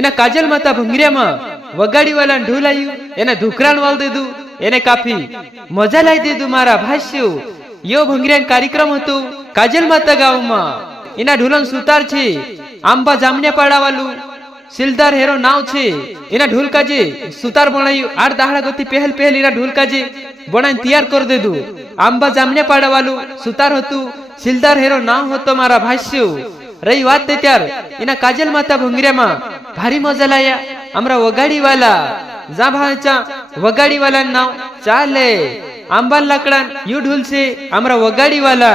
એના કાજલ માતા ભંગરિયામાં વગાડીવાલા ઢોલ આવ્યું, એને ધુકરાણ વાળ દીધું, એને કાફી મજા લાવી દીધું મારા ભાષ્યો. યો ભંગરિયા કાર્યક્રમ હતો કાજલ માતા ગામમાં. એના ઢોલન સુતાર છે આંબા જામનિયા પાડાવાલું સિલદાર હેરો નાવ છે. એના ઢોલ કાજે સુતાર બનાવ્યું 8 દાહડા ગતિ પહેલ એના ઢોલ કાજે બનાવીને તૈયાર કરી દીધું. આંબા જામનિયા પાડાવાલું સુતાર હતું, સિલદાર હેરો નાવ હતો મારા ભાષ્યો. રહી વાત તે ત્યાર એના કાજલ માતા ભંગરિયામાં ભારી મજા લાયા. हमरा वगाड़ी वाला जा भाचा वगाड़ी वाला नाव चाले आंबा लाकड़ा यू ढोल से हमरा वगाड़ी वाला